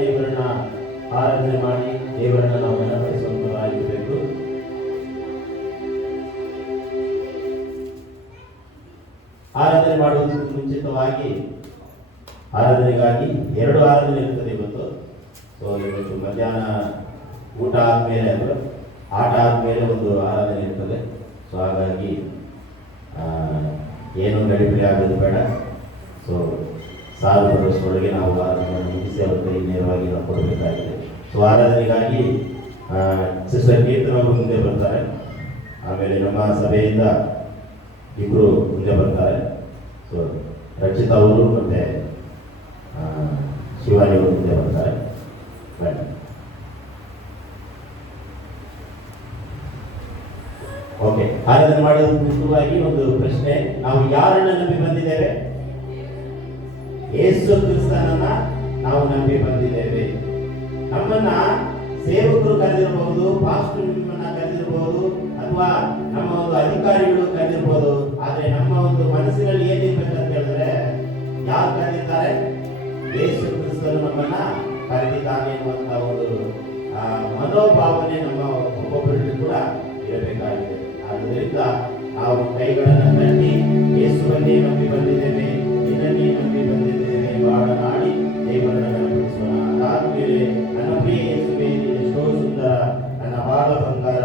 ದೇವರನ್ನ ಆರಾಧನೆ ಮಾಡಿ ದೇವರನ್ನ ನಾವು ಮನಪಡಿಸುವಂತರಾಗಿರಬೇಕು. ಆರಾಧನೆ ಮಾಡುವುದಕ್ಕೆ ಮುಂಚಿತವಾಗಿ ಆರಾಧನೆಗಾಗಿ 2 ಆರಾಧನೆ ಇರ್ತದೆ ಇವತ್ತು. ಸೊ ಇವತ್ತು ಮಧ್ಯಾಹ್ನ ಊಟ ಆದಮೇಲೆ ಅಂದರೆ ಆಟ ಆದಮೇಲೆ ಒಂದು ಆರಾಧನೆ ಇರ್ತದೆ. ಸೊ ಹಾಗಾಗಿ ಏನು ಗಡಿಬಿಡಿ ಆಗೋದು ಬೇಡ. ಸೊ ಸಾಲು ಬರೋಷ್ಟರೊಳಗೆ ನಾವು ಆರಾಧನೆಯನ್ನು ಮುಗಿಸಿ ಅವ್ರ ಕೈ ನೇರವಾಗಿ ನಾವು ಕೊಡಬೇಕಾಗಿದೆ. ಸೊ ಆರಾಧನೆಗಾಗಿ ಸಿಸ್ಟರ್ ಕೀರ್ತನ ಅವರು ಮುಂದೆ ಬರ್ತಾರೆ. ಆಮೇಲೆ ನಮ್ಮ ಸಭೆಯಿಂದ ಇಬ್ಬರು ಮುಂದೆ ಬರ್ತಾರೆ. ಸೊ ರಕ್ಷಿತಾ ಅವರು ಮತ್ತು ಶಿವಾನಿ ಅವರು ಮುಂದೆ ಬರ್ತಾರೆ. ಓಕೆ, ಆರಾಧನೆ ಮಾಡೋದಕ್ಕೆ ಮುಂಚಿತವಾಗಿ ಒಂದು ಪ್ರಶ್ನೆ. ನಾವು ಯಾರನ್ನ ನಂಬಿ ಬಂದಿದ್ದೇವೆ? ಯೇಸು ಕ್ರಿಸ್ತನನ್ನ ನಾವು ನಂಬಿ ಬಂದಿದ್ದೇವೆ. ನಮ್ಮನ್ನ ಸೇವಕರು ಕರೆದಿರಬಹುದು, ಪಾಸ್ಟರ್ ನಿಮ್ಮನ್ನ ಕರೆದಿರಬಹುದು, ಅಥವಾ ನಮ್ಮ ಒಂದು ಅಧಿಕಾರಿಗಳು ಕರೆದಿರಬಹುದು. ಆದ್ರೆ ನಮ್ಮ ಒಂದು ಮನಸ್ಸಿನಲ್ಲಿ ಏನಿರ್ಬೇಕಂತ ಹೇಳಿದ್ರೆ, ಯಾರು ಕರೆದಿದ್ದಾರೆ? ಯೇಸು ಕ್ರಿಸ್ತನು ನಮ್ಮನ್ನ ಕರೆದಿದ್ದಾನೆ ಎನ್ನುವಂತ ಒಂದು ಮನೋಭಾವನೆ ನಮ್ಮ ಒಬ್ಬೊಬ್ಬರಲ್ಲಿ ಕೂಡ ಇರಬೇಕಾಗಿದೆ. ಆದ್ದರಿಂದ ನಾವು ಕೈಗಳನ್ನು ತಟ್ಟಿ ಯೇಸುವನ್ನೇ ನಂಬಿ ಬಂದಿದ್ದೇವೆ, ನಿನ್ನನ್ನೇ ನಂಬಿ ಬಂದಿದ್ದೇವೆ ಬಾಳನಾಡಿ ದೇವರನ್ನ ನೆನಪಿಸೋಣ. ಅದಾದ್ಮೇಲೆ ನನ್ನ ಪ್ರಿಯ ಯೇಸುವೇ ಎಷ್ಟೋ ಸುಂದರ, ನನ್ನ ಬಾಳ ಬಂಗಾರ,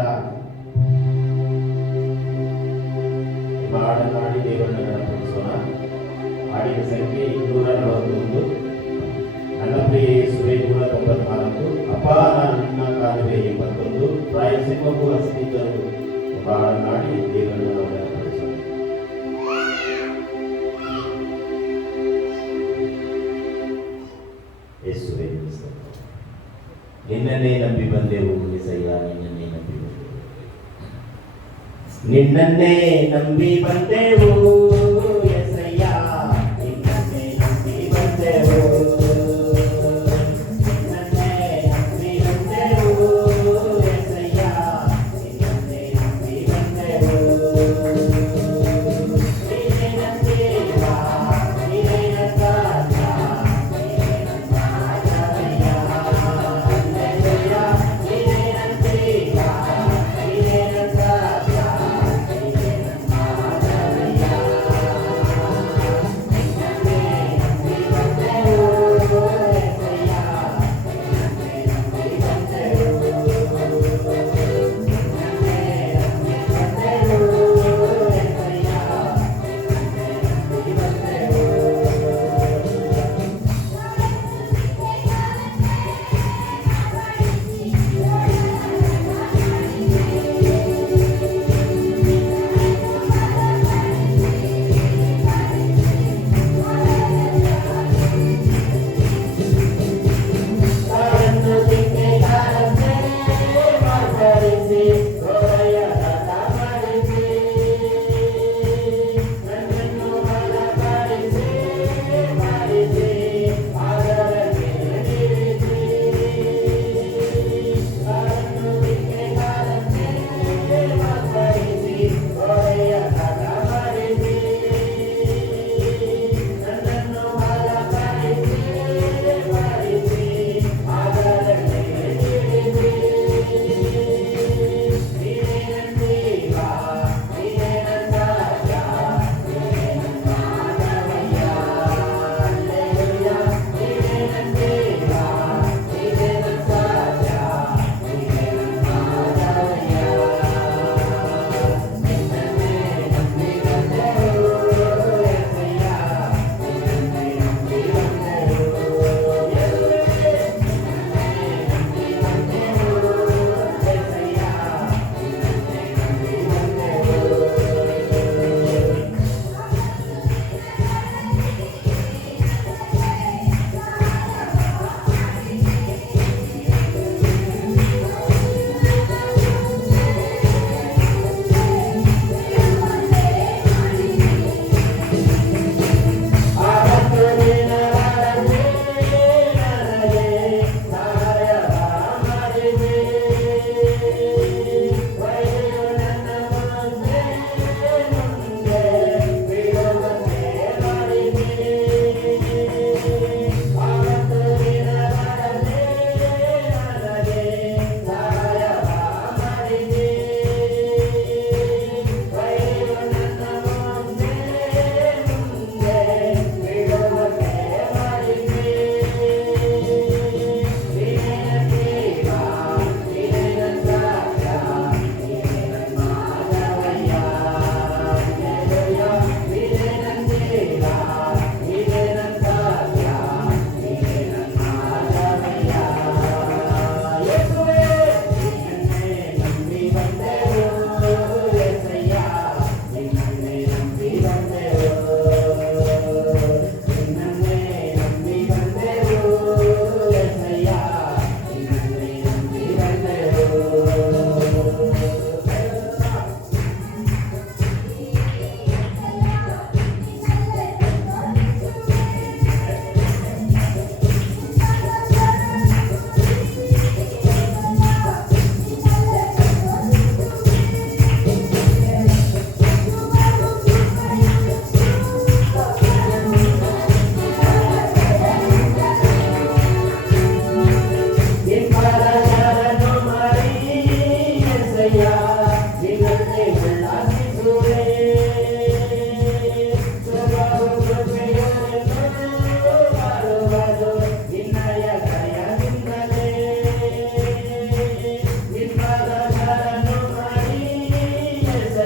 ಬಾಳನಾಡಿ ದೇವರನ್ನ ನೆನಪಿಸೋಣ. ಹಾಡಿನ ಸಂಖ್ಯೆ 241. ನನ್ನ ಪ್ರಿಯ ಯೇಸುವೇ 194. ಅಪ್ಪ ನಾನು ನಿನ್ನ ಕಾಲುವೆ 81. ಪ್ರಾಯಸಿಂಹಕ್ಕೂ ಹಸಿದ್ದರು ಬಾಳನಾಡಿ ದೇವರನ್ನು ನಾವು ನೆನಪಿಸೋಣ. ಯೇಸುವೇ ನಿನ್ನನ್ನೇ ನಂಬಿ ಬಂದೆವು యేసయ్య, ನಿನ್ನನ್ನೇ ನಂಬಿ ಬಂದೆವು, ನಿನ್ನನ್ನೇ ನಂಬಿ ಬಂದೆವು యేసయ్య, ನಿನ್ನನ್ನೇ ನಂಬಿ ಬಂದೆವು, ನಿನ್ನನ್ನೇ ನಂಬಿ ಬಂದೆವು యేసయ్య, ನಿನ್ನನ್ನೇ ನಂಬಿ ಬಂದೆವು. ನೀನೇ ನನ್ನ ದೇವ, ನೀನೇ ನನ್ನ ರಾಜ, ನೀನೇ ನನ್ನ ಆಚಾರ್ಯ, ಹಲ್ಲೆಲೂಯಾ. ನೀನೇ ನನ್ನ ದೇವ, ನೀನೇ ನನ್ನ ರಾಜ, ನೀನೇ ನನ್ನ ಆಚಾರ್ಯ.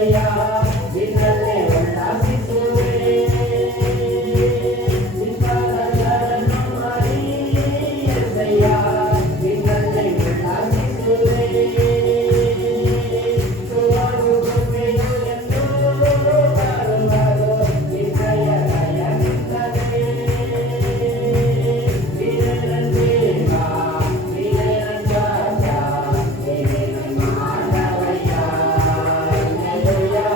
ಏಸಯ್ಯ ನಿನ್ನನ್ನೇ ಉಲ್ಲಾಸಿಸುವೆ ನಿನ್ನನ್ನು ಮಾಡಿ ಏಸಯ್ಯ ನಿನ್ನನ್ನೇ ಉಲ್ಲಾಸಿಸುವೆ ಸುವಾರು ಕೃಪೆಯು ಎಂದು ಬಾಳುವರು ನಿನ್ನಯ ದಯವಿಲ್ಲದೆ ನೀನೇ ನನ್ನ ದೇವ ನೀನೇ ನನ್ನ ರಾಜ ನೀನೇ ನನ್ನ ಮಾನವಯ್ಯ ಹಲ್ಲೆಲೂಯಾ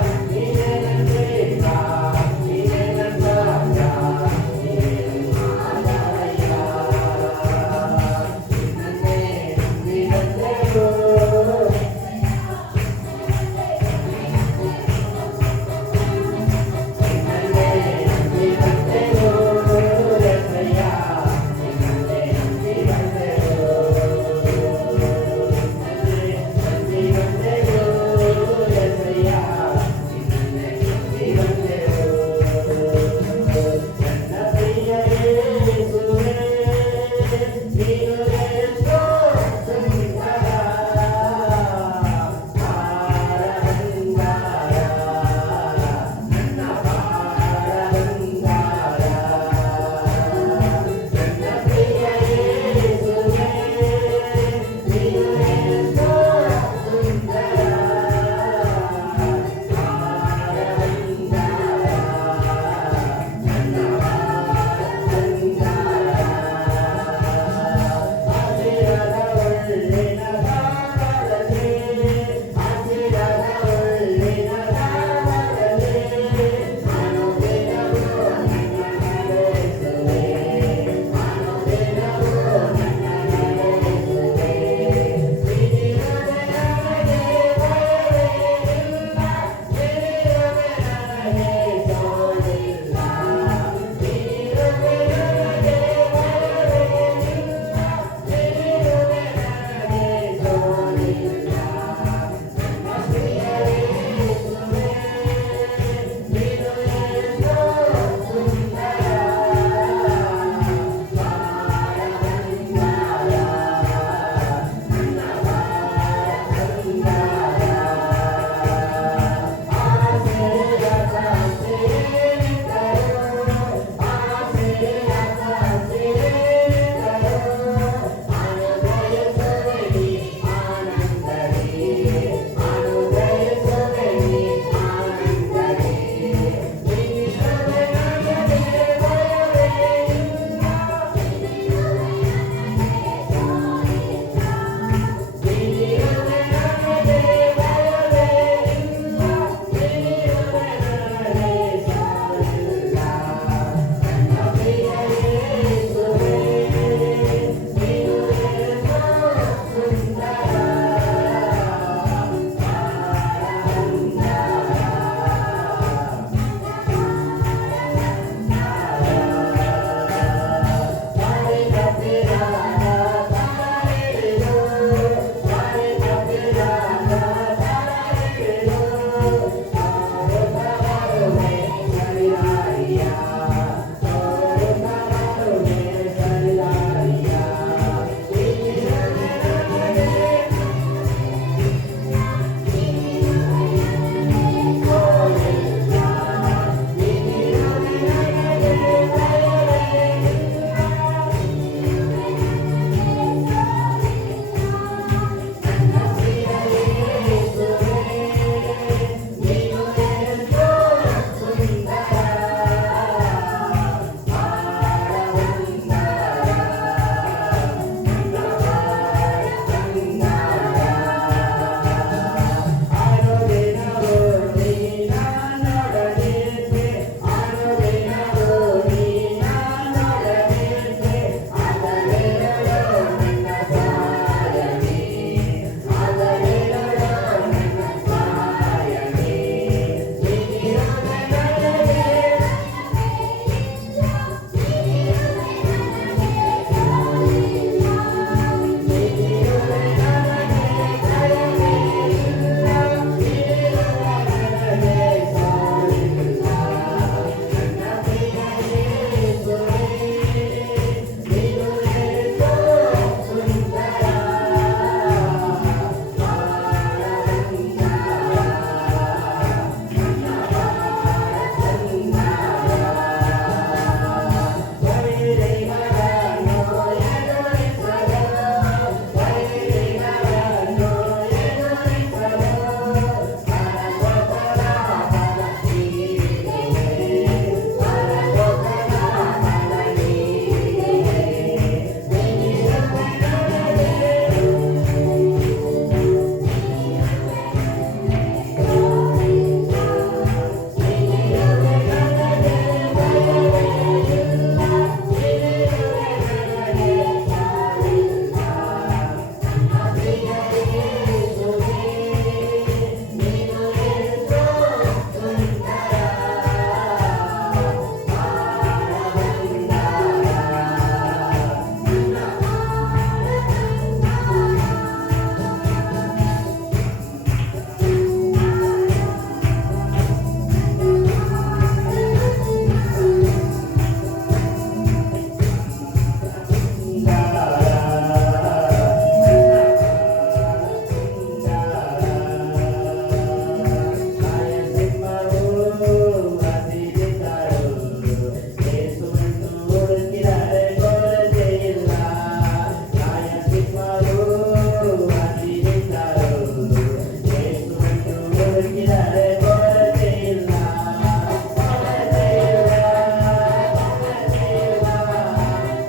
ಹುಡುಕಿದರೆ ಕೊರತೆ ಇಲ್ಲ, ಕೊರತೆ ಇಲ್ಲ, ಕೊರತೆ ಇಲ್ಲ.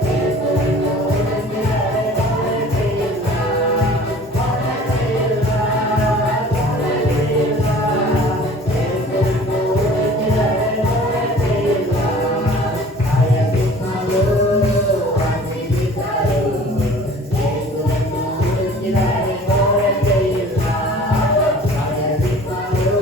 ಯೇಸುವನ್ನು ಹುಡುಕಿದರೆ ಕೊರತೆ ಇಲ್ಲ, ಕೊರತೆ ಇಲ್ಲ, ಕೊರತೆ ಇಲ್ಲ. ಯೇಸುವನ್ನು ಹುಡುಕಿದರೆ ಕೊರತೆ ಇಲ್ಲ. ಆಯತಿಸಲು ವಾಸಿಸಿದರು, ಯೇಸುವನ್ನು ಹುಡುಕಿದರೆ ಕೊರತೆ ಇಲ್ಲ. ಆಯತಿಸಲು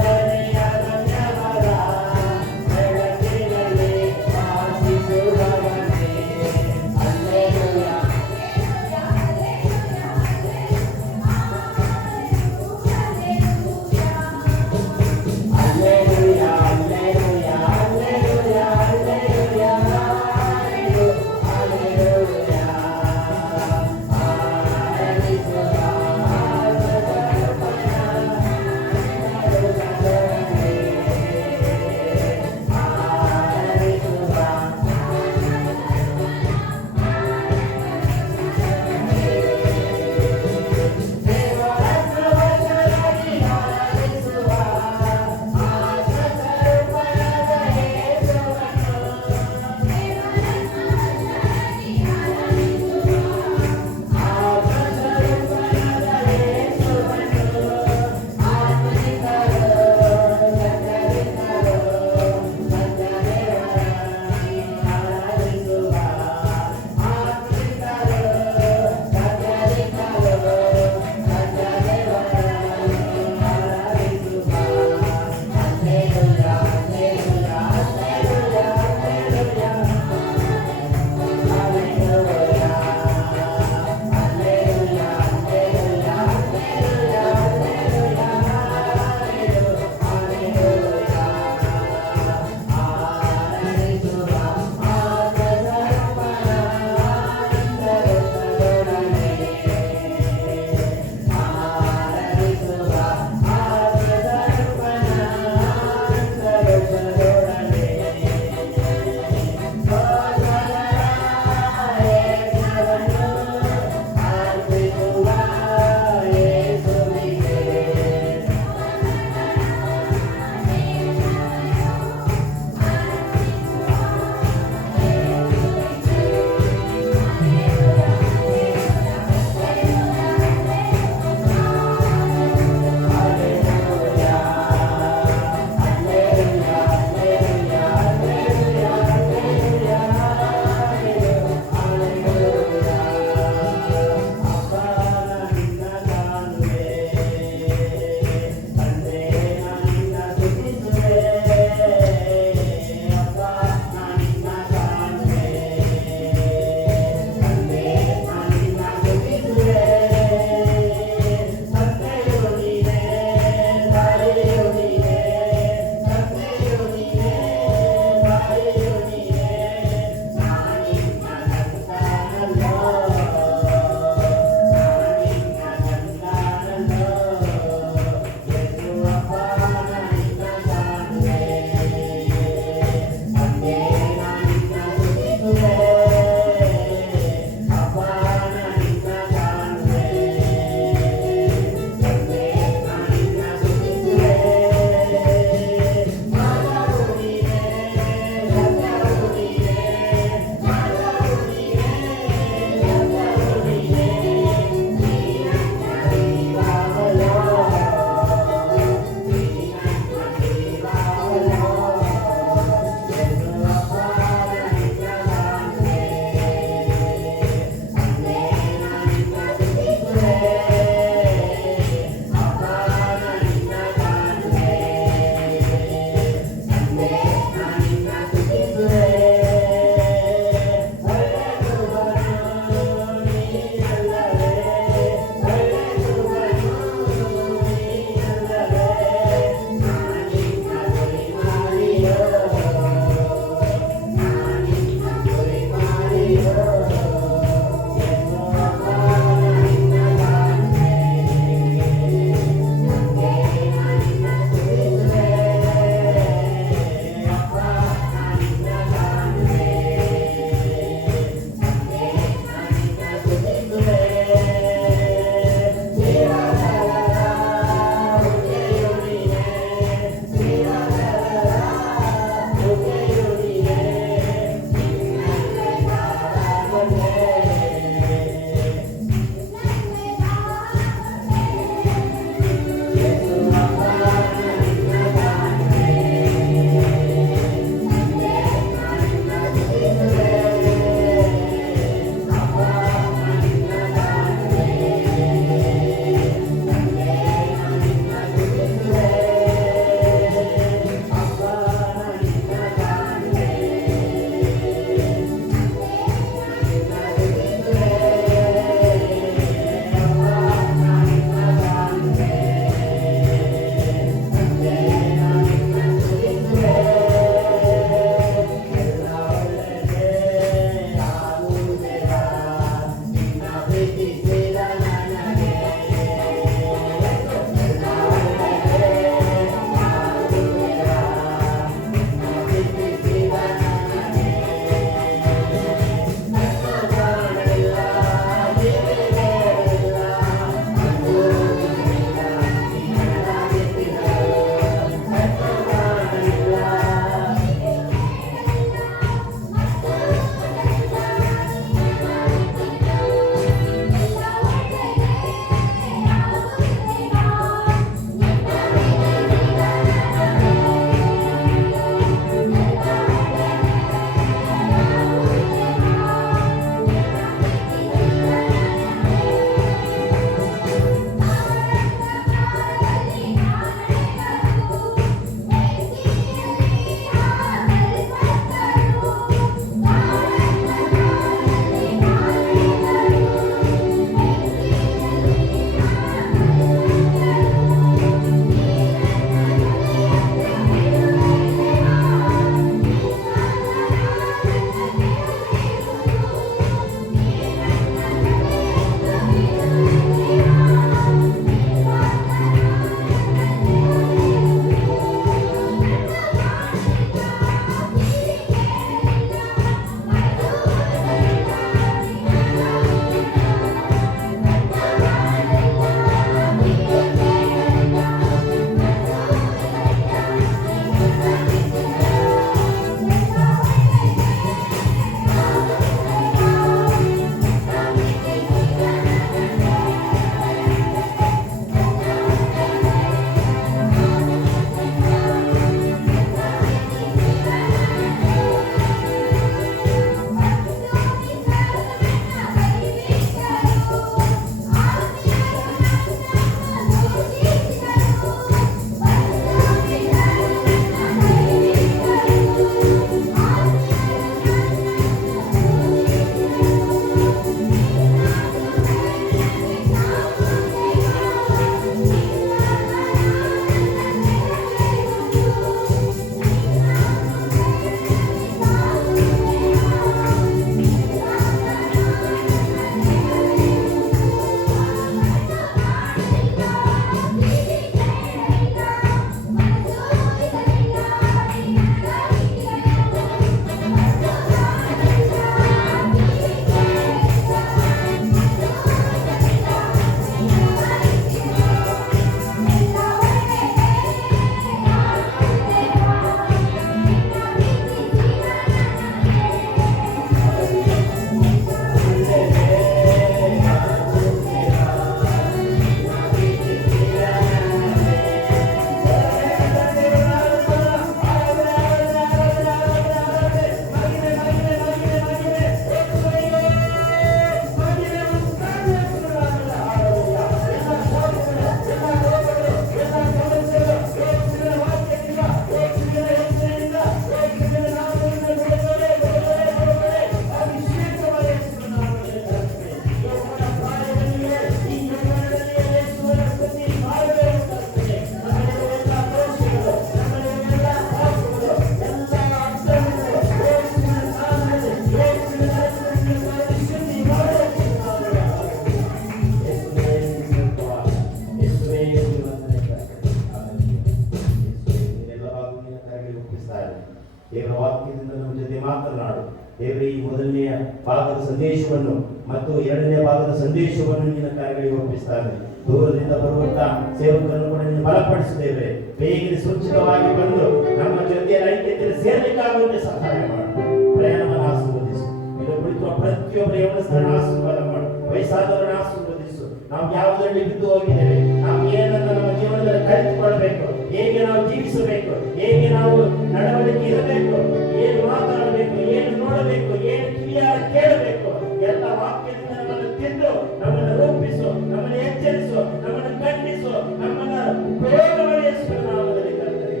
ದೇವರೇ, ಈ ಮೊದಲನೆಯ ಭಾಗದ ಸಂದೇಶವನ್ನು ಮತ್ತು ಎರಡನೇ ಭಾಗದ ಸಂದೇಶವನ್ನು ನಿನ್ನ ಕಾರ್ಯಗಳಿಗೆ ಒಪ್ಪಿಸ್ತಾರೆ. ದೂರದಿಂದ ಬರುವಂತ ಸೇವಕರನ್ನು ಕೂಡ ನೀನು ಬಲಪಡಿಸಿದ್ದೇವೆ. ಬೇಗನೆ ಸುರಕ್ಷಿತವಾಗಿ ಬಂದು ನಮ್ಮ ಜೊತೆಯ ಐಕ್ಯತೆಯಲ್ಲಿ ಸೇರ್ಲಿಕ್ಕಾಗುವಂತೆ ಸಹಾಯ ಮಾಡು. ಪ್ರಯಾಣವನ್ನು ಆಶೀರ್ವದಿಸು. ಇದು ಕುಳಿತುವ ಪ್ರತಿಯೊಬ್ಬರ ಯೌವನಸ್ಥರನ್ನು ಆಶೀರ್ವಾದ ಮಾಡು. ವಯಸ್ಸಾದವರನ್ನು ಆಶೀರ್ವದಿಸು. ನಾವು ಯಾವುದರಲ್ಲಿ ಬಿದ್ದು ಹೋಗಿದ್ದೇವೆ, ನಾವು ಏನನ್ನು ನಮ್ಮ ಜೀವನದಲ್ಲಿ ಕಲಿತುಕೊಳ್ಬೇಕು, ಹೇಗೆ ನಾವು ಜೀವಿಸಬೇಕು, ಹೇಗೆ ನಾವು ನಡವಳಿಕೆ ಇರಬೇಕು, ಏನು ಮಾತಾಡಬೇಕು, ಏನು ನೋಡಬೇಕು, ಏನು ಕಿವಿಯಾರ ಕೇಳಬೇಕು, ಎಲ್ಲ ವಾಕ್ಯದಿಂದ ನಮ್ಮನ್ನು ತಿದ್ದು ನಮ್ಮನ್ನು ರೂಪಿಸು, ನಮ್ಮನ್ನು ಎಚ್ಚರಿಸು, ನಮ್ಮನ್ನು ಖಂಡಿಸು, ನಮ್ಮನ್ನು ಉಪಯೋಗಪಡಿಸುವ ನಾಮದಲ್ಲಿ ಕರ್ತನೆ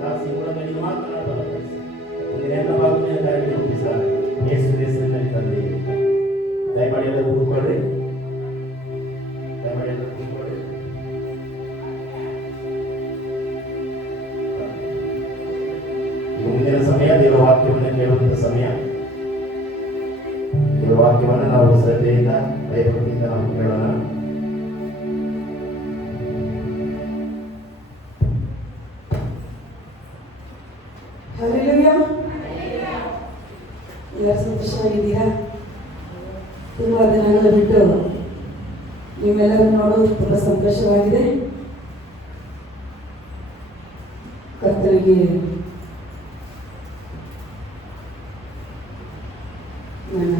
ದಾಸಿ ಮೂಲಕ ಮಾತನಾಡಲು ಎಲ್ಲ ಭಾಗದ ಕಾರ್ಯಕ್ಕೆ ರೂಪಿಸ ಯೇಸು ಹೆಸರಿನಲ್ಲಿ ತಂದೆ. ದಯಮಾಡಿ ಎಲ್ಲ ಕೂತ್ಕೊಳ್ಳಿ. ದಯಮಾಡಿ ಎಲ್ಲ ಕೂತ್ಕೊಳ್ಳಿ. ಮುಂದಿನ ಸಮಯ ದೇವರ ವಾಕ್ಯವನ್ನು ಕೇಳುವಂತ ಸಮಯ. ದೇವರ ವಾಕ್ಯವನ್ನು ನಾವು ಶ್ರದ್ಧೆಯಿಂದ ಭಯಭಕ್ತಿಯಿಂದ ನಾವು ಕೇಳೋಣ. ಹಲ್ಲೆಲೂಯಾ. ಎಲ್ಲರೂ ಸಂತೋಷವಾಗಿದ್ದೀರಾ? ತುಂಬ ದಿನಗಳ ಬಿಟ್ಟು ನಿಮ್ಮೆಲ್ಲರೂ ನೋಡೋದು ತುಂಬ ಸಂತೋಷವಾಗಿದೆ. ಕರ್ತನಿಗೆ ನನ್ನ